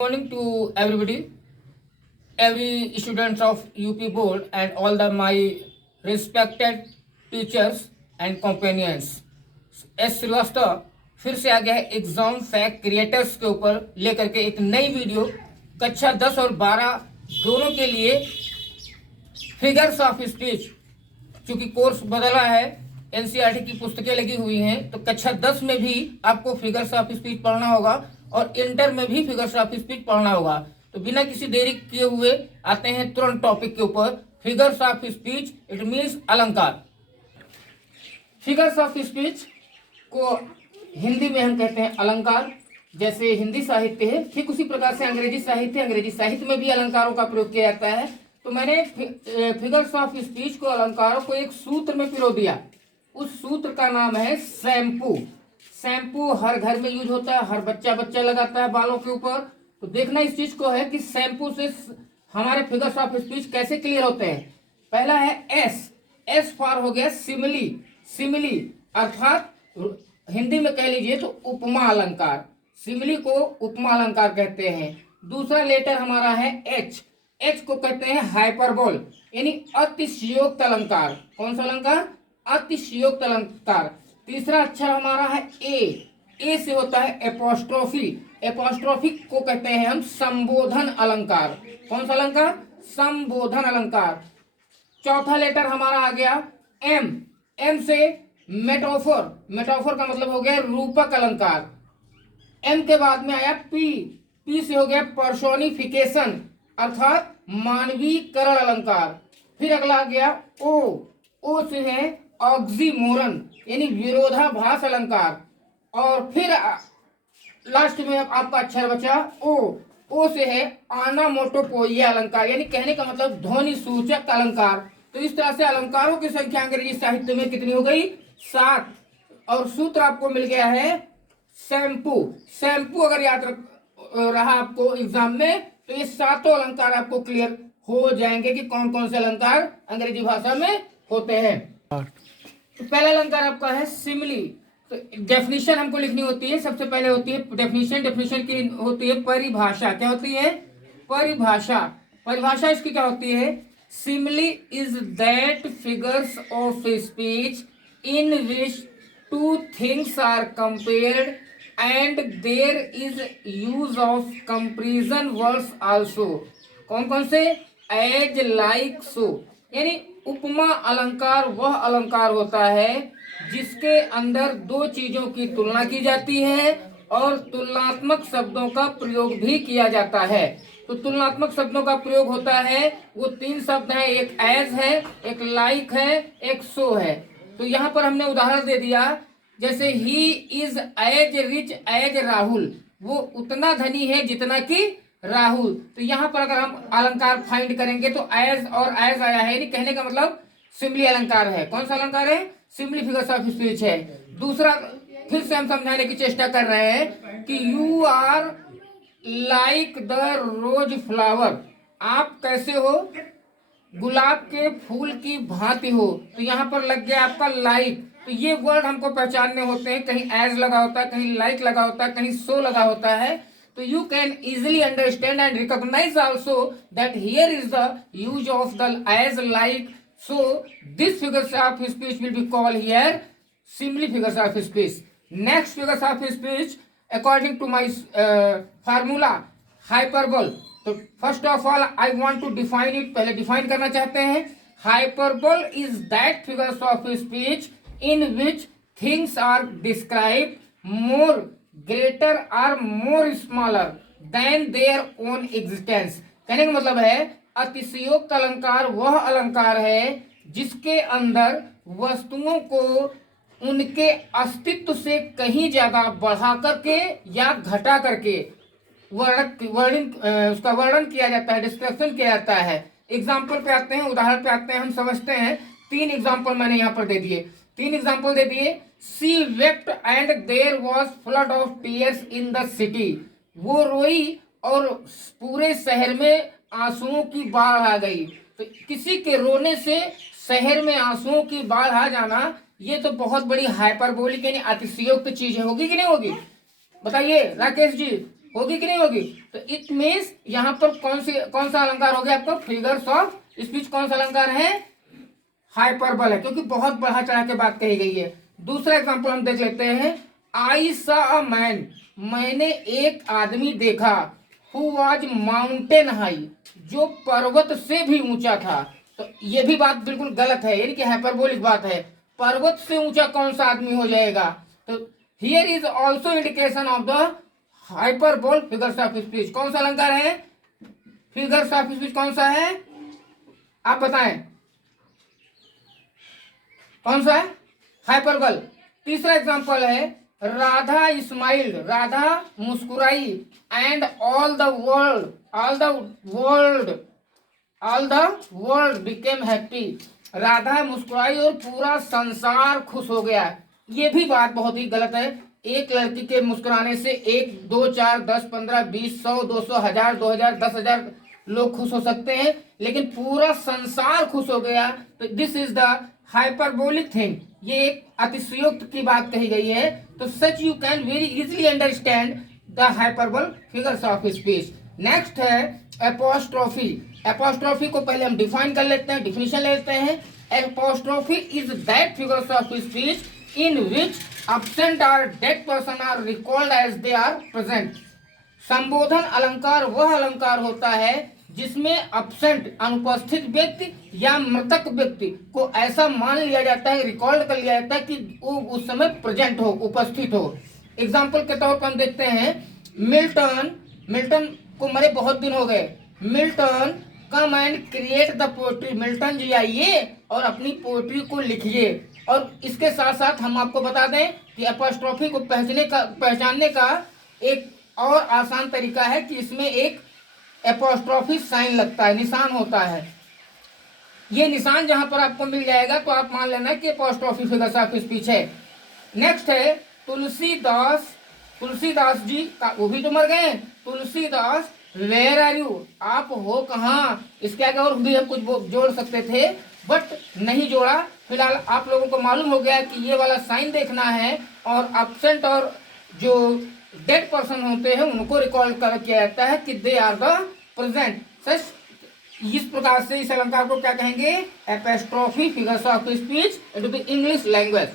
Morning to everybody, every students of UP board and all the my respected teachers and companions. S Srivastava फिर से आ गया है exam fact creators के ऊपर लेकर के एक नई वीडियो। कक्षा 10 और 12 दोनों के लिए फिगर्स ऑफ स्पीच, चूंकि कोर्स बदला है, एनसीईआरटी की पुस्तकें लगी हुई हैं, तो कक्षा 10 में भी आपको फिगर्स ऑफ स्पीच पढ़ना होगा और इंटर में भी फिगर्स ऑफ स्पीच पढ़ना होगा। तो बिना किसी देरी किए हुए आते हैं तुरंत टॉपिक के ऊपर। Figures of speech it means अलंकार। फिगर्स ऑफ स्पीच को हिंदी में हम कहते हैं अलंकार। जैसे हिंदी साहित्य है, ठीक उसी प्रकार से अंग्रेजी साहित्य में भी अलंकारों का प्रयोग किया जाता है। तो मैंने फिगर्स ऑफ स्पीच को, अलंकारों को एक सूत्र में पिरो दिया। उस सूत्र का नाम है शैम्पू। शैम्पू हर घर में यूज होता है, हर बच्चा लगाता है बालों के ऊपर। तो देखना इस चीज को है कि शैम्पू से हमारे फिगर्स ऑफ स्पीच कैसे क्लियर होते हैं। पहला है एस फॉर हो गया सिमिली, अर्थात हिंदी में कह लीजिए तो उपमा अलंकार। सिमिली को उपमा अलंकार कहते हैं। दूसरा लेटर हमारा है एच को कहते हैं हाइपरबोल, यानी अतिशयोक्त अलंकार। कौन सा अलंकार? अतिशयोक्त अलंकार। तीसरा अक्षर हमारा है ए से होता है एपोस्ट्रोफी को कहते हैं हम संबोधन अलंकार। कौन सा अलंकार? संबोधन अलंकार। चौथा लेटर हमारा आ गया एम से मेटाफोर का मतलब हो गया रूपक अलंकार। एम के बाद में आया पी से हो गया पर्सोनिफिकेशन, अर्थात मानवीकरण अलंकार। फिर अगला आ गया ओ से है ऑक्सीमोरन, यानी विरोधाभास अलंकार। और फिर लास्ट में आपका अक्षर बचा ओ से है आनामोटोपोइया अलंकार, यानी कहने का मतलब ध्वनि सूचक अलंकार। तो इस तरह से अलंकारों की संख्या अंग्रेजी साहित्य में कितनी हो गई? 7। और सूत्र आपको मिल गया है शैम्पू अगर याद रहा आपको एग्जाम में, तो ये 7 अलंकार आपको क्लियर हो जाएंगे कि कौन कौन से अलंकार अंग्रेजी भाषा में होते हैं। तो पहला अलंकार आपका है सिमिली। तो डेफिनेशन हमको लिखनी होती है। सबसे पहले होती है डेफिनेशन की होती है परिभाषा। क्या होती है? परिभाषा इसकी क्या होती है? Simile is that figures of speech in which two things are compared and there is use of comparison words also. कौन से? As, like, so. यानी उपमा अलंकार वह अलंकार होता है जिसके अंदर दो चीजों की तुलना की जाती है और तुलनात्मक शब्दों का प्रयोग भी किया जाता है। तो तुलनात्मक शब्दों का प्रयोग होता है, वो 3 शब्द हैं, एक एज है, एक लाइक है, एक सो है। तो यहाँ पर हमने उदाहरण दे दिया, जैसे ही is as rich as Rahul, वो उतना धनी है जितना कि राहुल। तो यहाँ पर अगर हम अलंकार फाइंड करेंगे तो एज और एज आया है, यानी कहने का मतलब सिमिली अलंकार है। कौन सा अलंकार है? सिमिली फिगर्स ऑफ स्पीच है। दूसरा फिर से हम समझाने की चेष्टा कर रहे हैं कि you are like the rose flower, आप कैसे हो? गुलाब के फूल की भांति हो। तो यहाँ पर लग गया आपका लाइक। तो ये वर्ड हमको पहचानने होते हैं, कहीं एज लगा होता है, कहीं लाइक लगा होता है, कहीं सो लगा होता है। तो you can easily understand and recognize also that here is the use of the as, like, so. This figures of speech will be called here simile figures of speech. Next figures of speech according to my formula hyperbole. तो first of all I want to define it. पहले define करना चाहते हैं। Hyperbole is that figures of speech in which things are described more greater or more smaller than their own existence। कहने का मतलब है अतिशयोक्त अलंकार वह अलंकार है जिसके अंदर वस्तुओं को उनके अस्तित्व से कहीं ज्यादा बढ़ा करके या घटा करके उसका वर्णन किया जाता है, डिस्क्रिप्शन किया जाता है। एग्जाम्पल पे आते हैं, उदाहरण पे आते हैं, हम समझते हैं। 3 एग्जाम्पल मैंने यहाँ पर दे दिए। She wept and there was flood of tears in the city। वो रोई और पूरे शहर में आंसुओं की बाढ़ आ गई। तो किसी के रोने से शहर में आंसुओं की बाढ़ आ जाना, ये तो बहुत बड़ी हाइपरबोलिक यानी अतिशयोक्त चीज होगी कि नहीं होगी? बताइए राकेश जी। होगी कि नहीं होगी? तो इट मीन्स यहाँ पर कौन सा अलंकार हो गया आपको? फिगर्स ऑफ स्पीच कौन सा अलंकार है? हाइपरबल है, क्योंकि बहुत बढ़ा चढ़ा के बात कही गई है। दूसरा एग्जांपल हम देख लेते हैं। आई सा अ मैन, मैंने एक आदमी देखा, हु वाज माउंटेन हाई, जो पर्वत से भी ऊंचा था। तो ये भी बात बिल्कुल गलत है, यानी कि हाइपरबोलिक बात है। पर्वत से ऊंचा कौन सा आदमी हो जाएगा? तो here is also indication of the hyperbole figures of speech. कौन सा अलंकार है? फिगर्स ऑफ स्पीच कौन सा है? आप बताएं कौन सा है? हाइपरबल। तीसरा एग्जांपल है, राधा स्माइल्ड, राधा मुस्कुराई, and all the world became happy, Radha मुस्कुराई और पूरा संसार खुश हो गया। ये भी बात बहुत ही गलत है। एक लड़की के मुस्कुराने से 1 2 4 10 15 20 100 200 1000 2000 10,000 लोग खुश हो सकते हैं, लेकिन पूरा संसार खुश हो गया। तो this is the hyperbolic thing, ये एक अतिशयोक्त की बात कही गई है। तो such you can very easily understand the hyperbole figures of speech. Next है एपोस्ट्रोफी। एपोस्ट्रोफी को पहले हम डिफाइन कर लेते हैं, डिफिनेशन लेते हैं। Apostrophe is that figures of speech in which absent or dead person are recalled as they are present। संबोधन अलंकार वह अलंकार होता है जिसमें अब्सेंट अनुपस्थित व्यक्ति या मृतक व्यक्ति को ऐसा मान लिया जाता है, रिकॉर्ड कर लिया जाता है कि वो उस समय प्रेजेंट हो, उपस्थित हो। एग्जाम्पल के तौर पर हम देखते हैं, मिल्टन को मरे बहुत दिन हो गए, Milton come and create the poetry, Milton ji आइए और अपनी पोएट्री को लिखिए। और इसके साथ साथ हम आपको बता दें कि एपोस्ट्रोफी को पहचानने का एक और आसान तरीका है कि इसमें एक एपोस्ट्रोफी साइन लगता है, निशान होता है। ये निशान जहां पर आपको मिल जाएगा तो आप मान लेना कि एपोस्ट्रोफी फिगर्स ऑफ स्पीच है। नेक्स्ट है तुलसीदास जी का, वो भी तो मर गए। तुलसीदास वेयर आर यू, आप हो कहाँ? इसके आगे और भी हम कुछ जोड़ सकते थे बट नहीं जोड़ा। फिलहाल आप लोगों को मालूम हो गया कि ये वाला साइन देखना है, और एब्सेंट और जो डेड पर्सन होते हैं उनको रिकॉल कर किया जाता है कि दे आर द प्रेजेंट। सच इस प्रकार से इस अलंकार को क्या कहेंगे? Apostrophe figures of speech into the English language.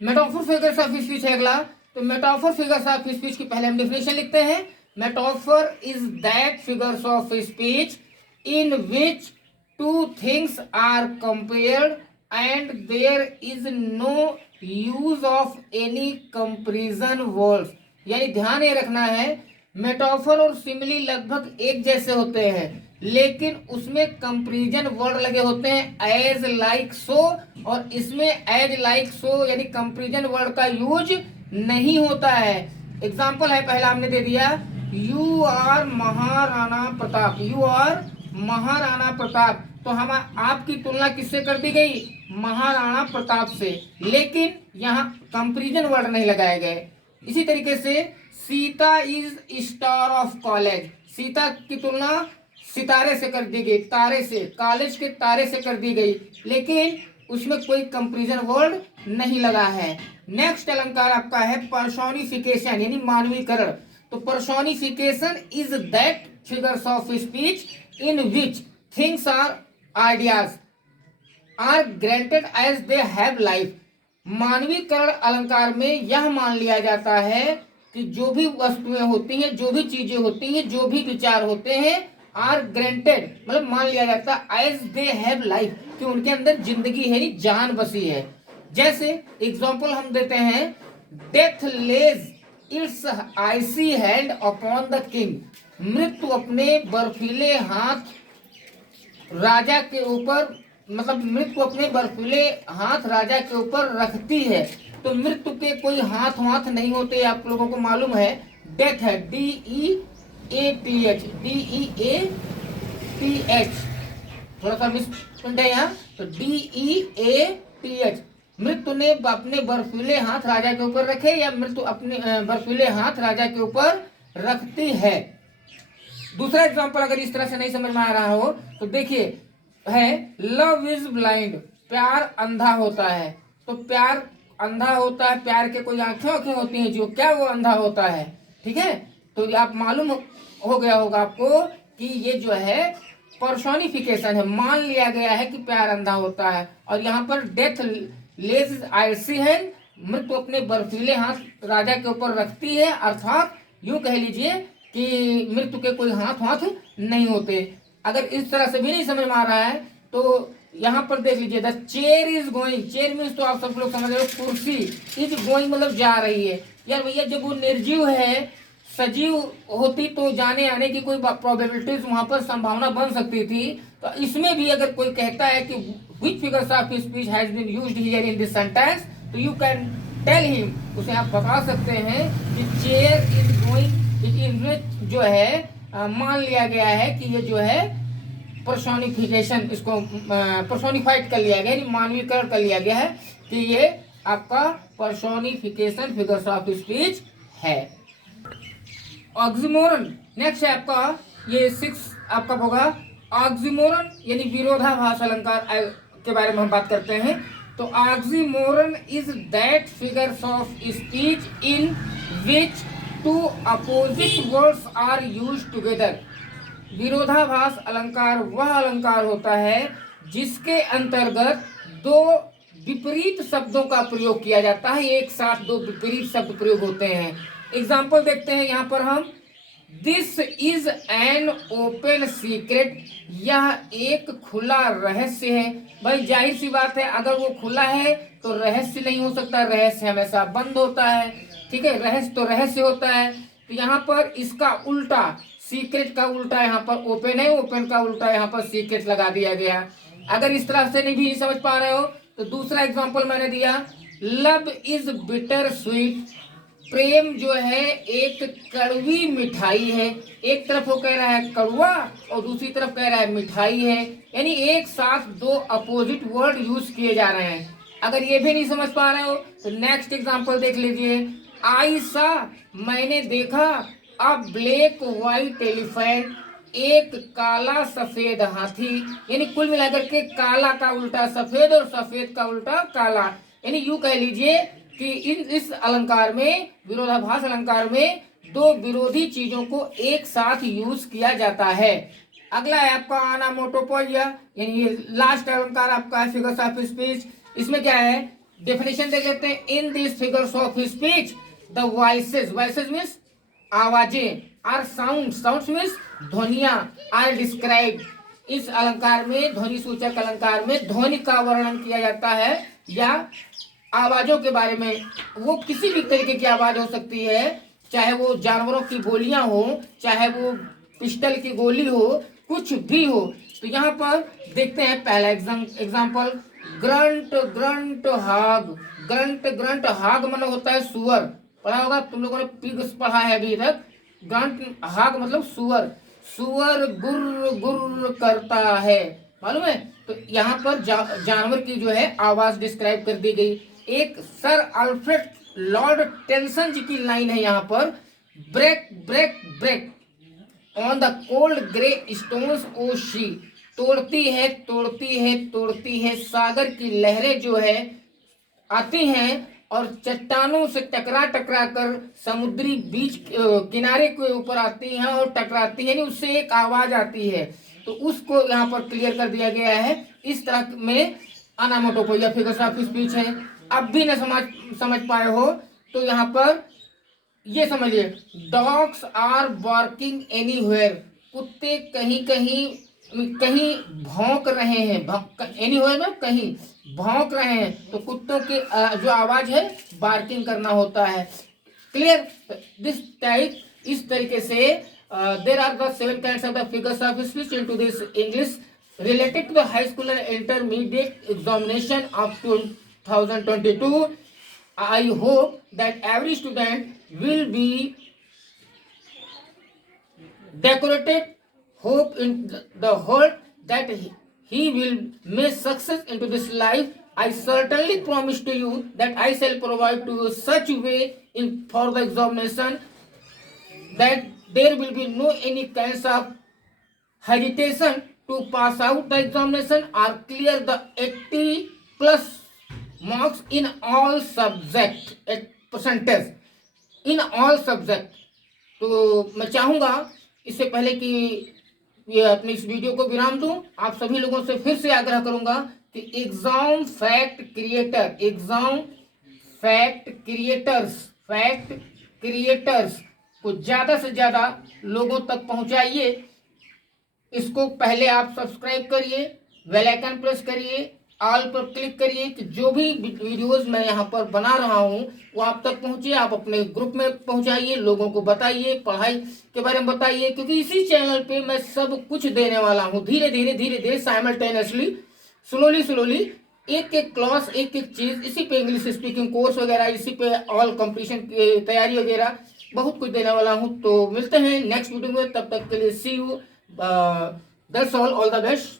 Metaphor figures of speech है अगला। तो मेटाफोर फिगर्स ऑफ स्पीच की पहले हम डेफिनेशन लिखते हैं। Metaphor is that figures of speech in which two things are compared and there is no use of any comparison words। यानी ध्यान ये रखना है, मेटाफर और सिमिली लगभग एक जैसे होते हैं, लेकिन उसमें कंपैरिजन वर्ड लगे होते हैं एज लाइक सो, और इसमें एज लाइक सो यानी कंपैरिजन वर्ड का यूज नहीं होता है। एग्जाम्पल है, पहला हमने दे दिया, you are Maharana Pratap, you are Maharana Pratap. तो हम आपकी तुलना किससे कर दी गई? महाराणा प्रताप से, लेकिन यहाँ कंपैरिजन वर्ड नहीं लगाए गए। इसी तरीके से Sita is star of college, Sita की तुलना सितारे से कर दी गई, तारे से, कॉलेज के तारे से कर दी गई, लेकिन उसमें कोई कंपैरिजन वर्ड नहीं लगा है। नेक्स्ट अलंकार आपका है पर्सोनिफिकेशन यानी मानवीकरण। तो personification is that figures of speech in which things or ideas are granted as they have life. मानवीकरण अलंकार में यह मान लिया जाता है कि जो भी वस्तुएं होती हैं, जो भी चीजें होती हैं, जो भी विचार होते हैं, आर ग्रांटेड मतलब मान लिया जाता है एज दे हैव लाइफ, कि उनके अंदर जिंदगी है, जान बसी है। जैसे एग्जांपल हम देते हैं, death lays its icy hand upon the king, मृत्यु अपने बर्फीले हाथ राजा के ऊपर, मतलब मृत्यु अपने बर्फीले हाथ राजा के ऊपर रखती है। तो मृत्यु के कोई हाथ नहीं होते, आप लोगों को मालूम है। डेथ है DEATH, DEATH, थोड़ा सा मिसप्रिंट है यहाँ, तो DEATH। मृत्यु ने अपने बर्फीले हाथ राजा के ऊपर रखे, या मृत्यु अपने बर्फीले हाथ राजा के ऊपर रखती है। दूसरा एग्जांपल अगर इस तरह से नहीं समझ में आ रहा हो तो देखिए है, लव इज ब्लाइंड, प्यार अंधा होता है। तो प्यार अंधा होता है, प्यार के कोई आंखें होती हैं जो, क्या वो अंधा होता है? ठीक है, तो आप मालूम हो गया होगा आपको कि ये जो है पर्सोनिफिकेशन है, मान लिया गया है कि प्यार अंधा होता है। और यहाँ पर डेथ लेज आयसी है, मृत्यु अपने बर्फीले हाथ राजा के ऊपर रखती है, अर्थात यूं कह लीजिए कि मृत्यु के कोई हाथ हाथ नहीं होते। अगर इस तरह से भी नहीं समझ में आ रहा है तो यहाँ पर देख लीजिए, the chair is going, chair means तो आप सब लोग समझ रहे हो, कुर्सी, इज गोइंग मतलब जा रही है। यार भैया जब वो निर्जीव है, सजीव होती तो जाने आने की कोई प्रोबेबिलिटीज वहां पर संभावना बन सकती थी। तो इसमें भी अगर कोई कहता है कि which figures of speech has been used here in this sentence, तो यू कैन टेल हिम, उसे आप बता सकते हैं कि चेयर इज गोइंग, इनमें जो है मान लिया गया है कि ये जो है पर्सोनिफिकेशन, इसको पर्सोनिफाइड कर लिया गया, मानवीकरण कर लिया गया है कि ये आपका पर्सोनिफिकेशन फिगर्स ऑफ स्पीच है। ऑक्सीमोरन नेक्स्ट है आपका, ये 6 आपका होगा। ऑक्सीमोरन यानी विरोधाभास अलंकार के बारे में हम बात करते हैं। तो oxymoron is that figures of speech in which two opposite words are used together. विरोधाभास अलंकार वह अलंकार होता है जिसके अंतर्गत दो विपरीत शब्दों का प्रयोग किया जाता है, एक साथ दो विपरीत शब्द प्रयोग होते हैं। एग्जाम्पल देखते हैं यहाँ पर हम, this is an open secret, यह एक खुला रहस्य है। भाई जाहिर सी बात है, अगर वो खुला है तो रहस्य नहीं हो सकता, रहस्य हमेशा बंद होता है, ठीक है, रहस्य तो रहस्य होता है। तो यहाँ पर इसका उल्टा, सीक्रेट का उल्टा यहाँ पर ओपन है, ओपन का उल्टा यहाँ पर सीक्रेट लगा दिया गया। अगर इस तरह से नहीं भी समझ पा रहे हो तो दूसरा एग्जांपल मैंने दिया, लव इज बिटर स्वीट, प्रेम जो है एक कड़वी मिठाई है। एक तरफ वो कह रहा है कड़वा और दूसरी तरफ कह रहा है मिठाई है, यानी एक साथ दो अपोजिट वर्ड यूज किए जा रहे हैं। अगर ये भी नहीं समझ पा रहे हो तो नेक्स्ट एग्जांपल देख लीजिए, आई सा, मैंने देखा, अ ब्लैक व्हाइट एलिफेंट, एक काला सफेद हाथी। यानी कुल मिलाकर के काला का उल्टा सफेद और सफेद का उल्टा काला, यानी यूं कह लीजिए कि इस अलंकार में, विरोधाभास अलंकार में दो विरोधी चीजों को एक साथ यूज किया जाता है। अगला है आपका अनामोटोपोइया, यानी ये लास्ट अलंकार आपका है फिगर्स ऑफ स्पीच। इसमें क्या है, डेफिनेशन देख लेते हैं। In this figures of speech the voices, voices means आवाजें, आर साउंड, साउंड्स मीन्स ध्वनिया, आर डिस्क्राइब, इस अलंकार में, ध्वनि सूचक अलंकार में ध्वनि का वर्णन किया जाता है या आवाजों के बारे में। वो किसी भी तरीके की आवाज हो सकती है, चाहे वो जानवरों की बोलियां हो, चाहे वो पिस्टल की गोली हो, कुछ भी हो। तो यहाँ पर देखते हैं पहला एग्जाम्पल, ग्रंट ग्रंट हाग, ग्रंट ग्रंट हाग मतलब होता है सुअर, पढ़ा होगा तुम लोगों ने, पिग्स पढ़ा है अभी तक। ग्रंट हाग मतलब सुअर, सुअर गुर्र गुर्र करता है, मालूम है। तो यहाँ पर जानवर की जो है आवाज डिस्क्राइब कर दी गई। एक sir Alfred lord Tennyson ji की लाइन है यहाँ पर, break break break on the cold grey stones O sea, तोड़ती है तोड़ती है तोड़ती है, सागर की लहरें जो है आती हैं और चट्टानों से टकरा टकरा कर समुद्री बीच किनारे के ऊपर आती हैं और टकराती है, उससे एक आवाज आती है। तो उसको यहाँ पर क्लियर कर दिया गया है। इस तरह में अनामोटोपोइया फिगर्स ऑफ स्पीच है। अब भी न समझ पाए हो तो यहाँ पर ये समझिए, डॉग्स आर बार्किंग एनीवेयर, कुत्ते कहीं कहीं कहीं भौंक रहे हैं, एनीवेयर में कहीं भौंक रहे हैं। तो कुत्तों की जो आवाज है बार्किंग करना होता है। क्लियर, दिस टाइप, इस तरीके से there are the 7 kinds of the figures of speech into this English related to the high school and intermediate examination of 2022. I hope that every student will be decorated, hope in the hope that he will make success into this life. I certainly promise to you that I shall provide to you such way in for the examination that there will be no any kinds of hesitation to pass out the examination or clear the 80 plus marks in all subject, percentage in all subject. तो मैं चाहूँगा इससे पहले कि ये अपनी इस video को विराम दूं, आप सभी लोगों से फिर से आग्रह करूंगा कि फैक्ट क्रिएटर्स को ज़्यादा से ज़्यादा लोगों तक पहुंचाइए। इसको पहले आप सब्सक्राइब करिए, बेल आइकन प्रेस करिए, ऑल पर क्लिक करिए कि जो भी वीडियोस मैं यहाँ पर बना रहा हूँ वो आप तक पहुँचे। आप अपने ग्रुप में पहुँचाइए, लोगों को बताइए, पढ़ाई के बारे में बताइए, क्योंकि इसी चैनल पे मैं सब कुछ देने वाला हूँ। धीरे धीरे साइमल्टेनियसली, स्लोली एक एक क्लास, एक एक चीज़, इसी पे इंग्लिश स्पीकिंग कोर्स वगैरह, इसी पे ऑल कंपटीशन की तैयारी वगैरह बहुत कुछ देने वाला हूँ। तो मिलते हैं नेक्स्ट वीडियो में, तब तक के लिए see you, that's all the best.